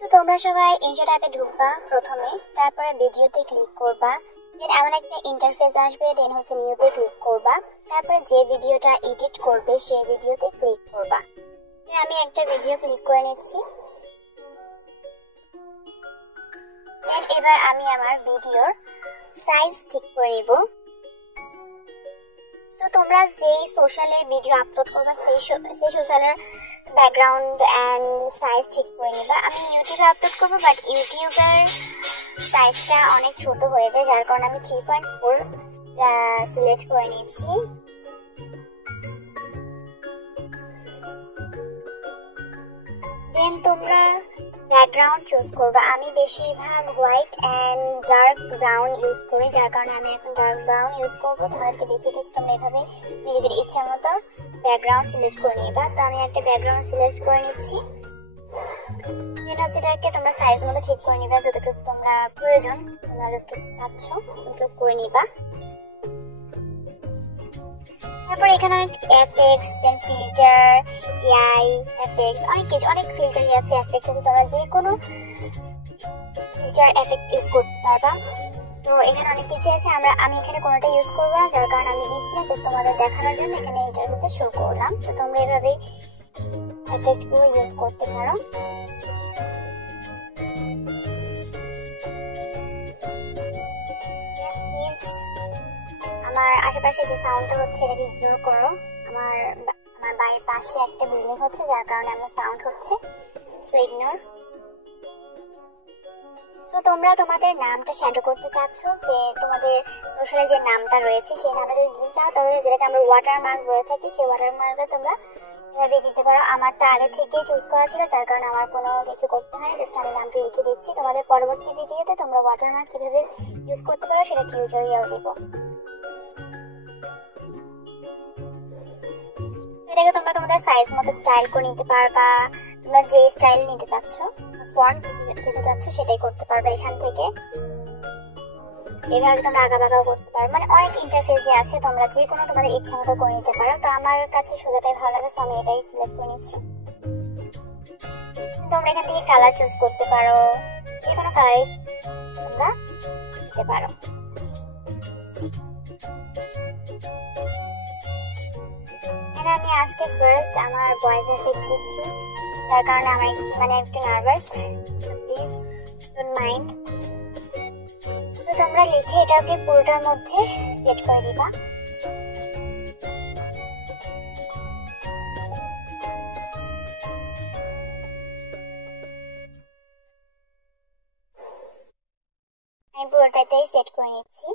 তো তোমরা সবাই ইনশট অ্যাপে ঢুকবা প্রথমে, তারপরে ভিডিওতে ক্লিক করবা, দেন এমন একটা ইন্টারফেস আসবে, দেন হচ্ছে নিউতে ক্লিক করবা, তারপরে যে ভিডিওটা এডিট করবে সেই ভিডিওতে ক্লিক করবা। আমি একটা ভিডিও ক্লিক করে নিচ্ছি। দেন এবার আমি আমার ভিডিওর সাইজ ঠিক করে নিব। তো তোমরা যেই সোশ্যালে ভিডিও আপলোড করবা সেই সোশ্যালের ব্যাকগ্রাউন্ড এন্ড সাইজ ঠিক করে নিবা। আমি ইউটিউবে আপলোড করবো, বাট ইউটিউবের সাইজটা অনেক ছোট হয়ে যায়, যার কারণে আমি 3.4 সিলেক্ট করে নিয়েছি। দেন তোমরা ব্যাকগ্রাউন্ড চুজ করবা। আমি বেশিরভাগ white and dark brown use করি, যার কারণে আমি এখন ডার্ক ব্রাউন ইউজ করবো। তোমাদেরকে দেখিয়ে দিচ্ছি, তোমরা এভাবে নিজেদের ইচ্ছা মতো ব্যাকগ্রাউন্ড সিলেক্ট করে নিবা। তো আমি একটা ব্যাকগ্রাউন্ড সিলেক্ট করে নিচ্ছি। দেন হচ্ছে এটাকে তোমরা সাইজ মতো ঠিক করে নিবা, যতটুকু তোমরা প্রয়োজন, তোমরা যতটুকু চাচ্ছ ততটুকু করে নিবা। তারপর এখানে অনেক এফেক্টস, দেন ফিল্টার, এআই এফেক্টস, অনেক ফিল্টারই আছে, এফেক্ট আছে, তোমরা যে কোনো ফিল্টার এফেক্ট ইউজ করতে পারবা। তো এখানে অনেক কিছু আছে, আমি এখানে কোনোটা ইউজ করবো না, যার কারণে আমি দিচ্ছি না, জাস্ট তোমাদের দেখানোর জন্য এখানে ইন্টারফেসটা শো করলাম। তো তোমরা এভাবেই এফেক্টগুলো ইউজ করতে পারো। আমার আশেপাশে যে সাউন্ডটা হচ্ছে এটাকে ইগনোর করো। আমার বাড়ির পাশে একটা বিল্ডিং হচ্ছে, যার কারণে আমার সাউন্ড হচ্ছে, সো ইগনোর। সো তোমরা তোমাদের নামটা শ্যাডো করতে চাচ্ছ, যে তোমাদের সোশ্যালে যে নামটা রয়েছে সেই নামটা যদি দিতে চাও, তাহলে যেটাকে আমরা ওয়াটারমার্ক বলে থাকি, সেই ওয়াটারমার্কটা তোমরা এভাবে দিতে পারো। আমারটা আগে থেকে চুজ করা ছিল, যার কারণে আমার কোনো কিছু করতে হয়, জাস্ট আমি নামটা লিখে দিচ্ছি। তোমাদের পরবর্তী ভিডিওতে তোমরা ওয়াটারমার্ক কিভাবে ইউজ করতে পারো সেটা টিউটোরিয়াল দিব। এটাকে তোমরা তোমাদের সাইজ মতো স্টাইল করে নিতে পারবা। তোমরা যে স্টাইল নিতে চাচ্ছ, ফন্ট যেটা চাচ্ছ সেটাই করতে পারবে এখান থেকে। এভাবে তোমরা আগাবাগাও করতে পারো, মানে অনেক ইন্টারফেসে আছে, তোমরা যে কোনো তোমাদের ইচ্ছা মতো করে নিতে পারো। তো আমার কাছে সোজাটাই ভালো লাগে, আমি এটাই সিলেক্ট করে নিচ্ছি। তোমরা এখান থেকে কালার চুজ করতে পারো, যে কোনো কালারই তোমরা দিতে পারো। আমি আজকে ফার্স্ট আমার ভয়েস এফেক্ট দিচ্ছি, যার কারণে আমার একটু নার্ভাস, প্লিজ ডোন্ট মাইন্ড। তো তোমরা লিখে এটাকে পুরোটার মধ্যে সেট করে দিবা। আমি পুরোটাতেই সেট করে নিচ্ছি।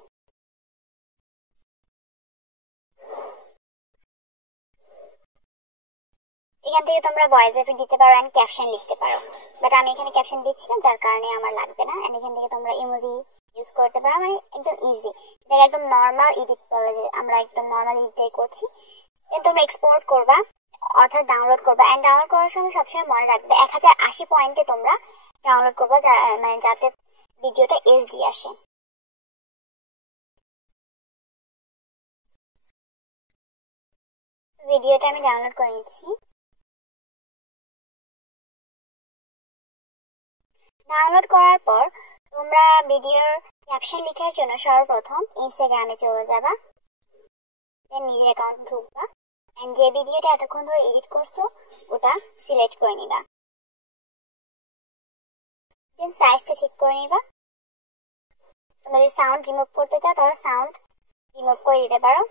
এখান থেকে তোমরা ভয়েস এফেক্ট দিতে পারো এন্ড ক্যাপশন লিখতে পারো, বাট আমি এখানে ক্যাপশন দিচ্ছি না, যার কারণে আমার লাগবে না। এন্ড এখান থেকে তোমরা ইমোজি ইউজ করতে পারো, মানে একদম ইজি, এটাকে একদম নর্মাল এডিট বলে, যে আমরা একদম নর্মাল এডিটটাই করছি। দেন তোমরা এক্সপোর্ট করবা, অর্থাৎ ডাউনলোড করবা। এন্ড ডাউনলোড করার সময় সবসময় মনে রাখবে 1080 পয়েন্টে তোমরা ডাউনলোড করবা, যাতে ভিডিওটা এইচডি আসে। ভিডিওটা আমি ডাউনলোড করে নিচ্ছি। ডাউনলোড করার পর তোমরা ভিডিওর ক্যাপশন লেখার জন্য সর্বপ্রথম ইনস্টাগ্রামে চলে যাবা, দেন নিজের অ্যাকাউন্ট ঢুকবা, এন্ড যে ভিডিওটা এতক্ষণ ধরে এডিট করছো ওটা সিলেক্ট করে নিবা। দেন সাইজটা ঠিক করে নিবা। তোমরা যদি সাউন্ড রিমুভ করতে চাও তাহলে সাউন্ড রিমুভ করে দিতে পারো।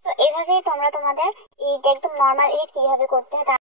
তো এভাবেই তোমরা তোমাদের একদম নর্মাল এডিট কিভাবে করতে হয়